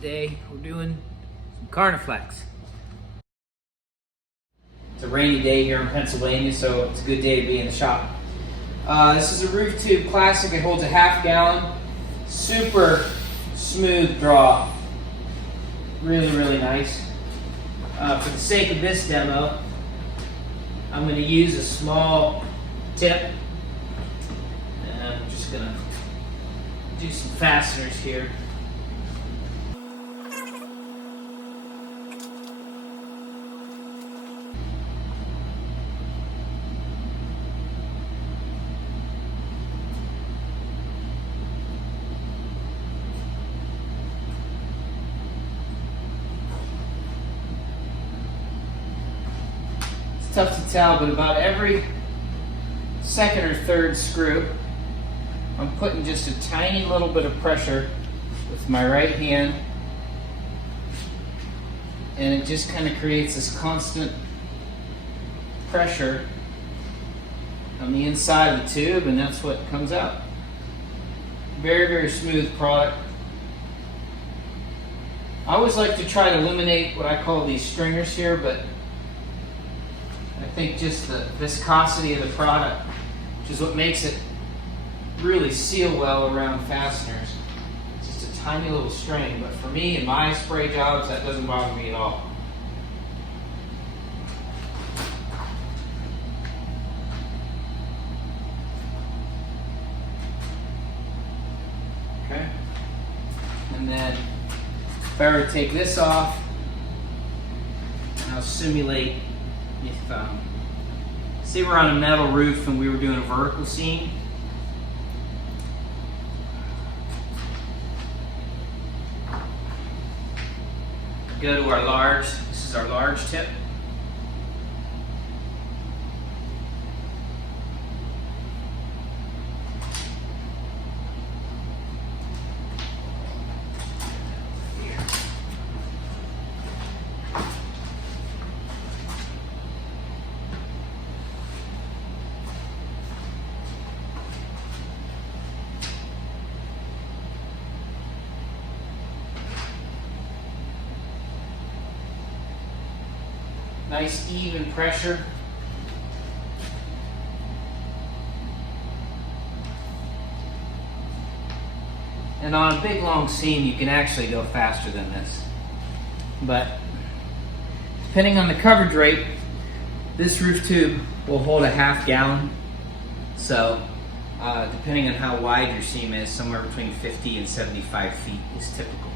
Today we're doing some Karna Flex. It's a rainy day here in Pennsylvania, so it's a good day to be in the shop. This is a roof tube classic. It holds a ½ gallon. Super smooth draw. Really, really nice. For the sake of this demo, I'm going to use a small tip. And I'm just going to do some fasteners here. It's tough to tell, but about every second or third screw, I'm putting just a tiny little bit of pressure with my right hand, and it just kind of creates this constant pressure on the inside of the tube, and that's what comes out. Very, very smooth product. I always like to try to eliminate what I call these stringers here, but I think just the viscosity of the product, which is what makes it really seal well around fasteners. It's just a tiny little string, but for me and my spray jobs, that doesn't bother me at all. Okay, and then if I were to take this off, I'll simulate if, say we're on a metal roof and we were doing a vertical seam. Go to our large, this is our large tip. Nice even pressure. And on a big long seam, you can actually go faster than this. But depending on the coverage rate, this roof tube will hold a ½ gallon. So depending on how wide your seam is, somewhere between 50 and 75 feet is typical.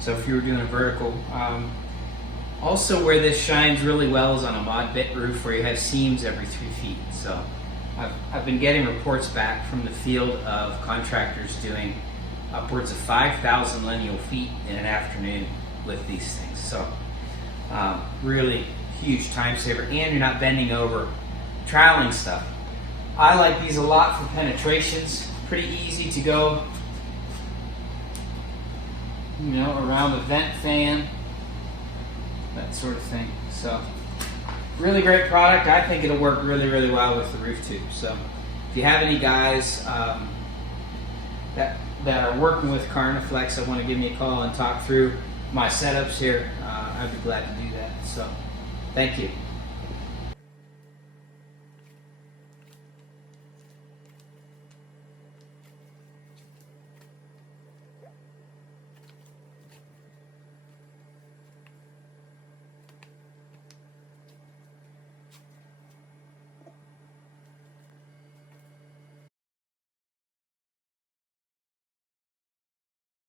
So if you were doing a vertical, also where this shines really well is on a mod bit roof where you have seams every 3 feet. So I've been getting reports back from the field of contractors doing upwards of 5,000 lineal feet in an afternoon with these things. So really huge time saver, and you're not bending over troweling stuff. I like these a lot for penetrations. Pretty easy to go, you know, around the vent fan, that sort of thing. So really great product. I think it'll work really, really well with the roof tube. So if you have any guys that are working with Karna Flex, I want to give me a call and talk through my setups here. I'd be glad to do that. So thank you.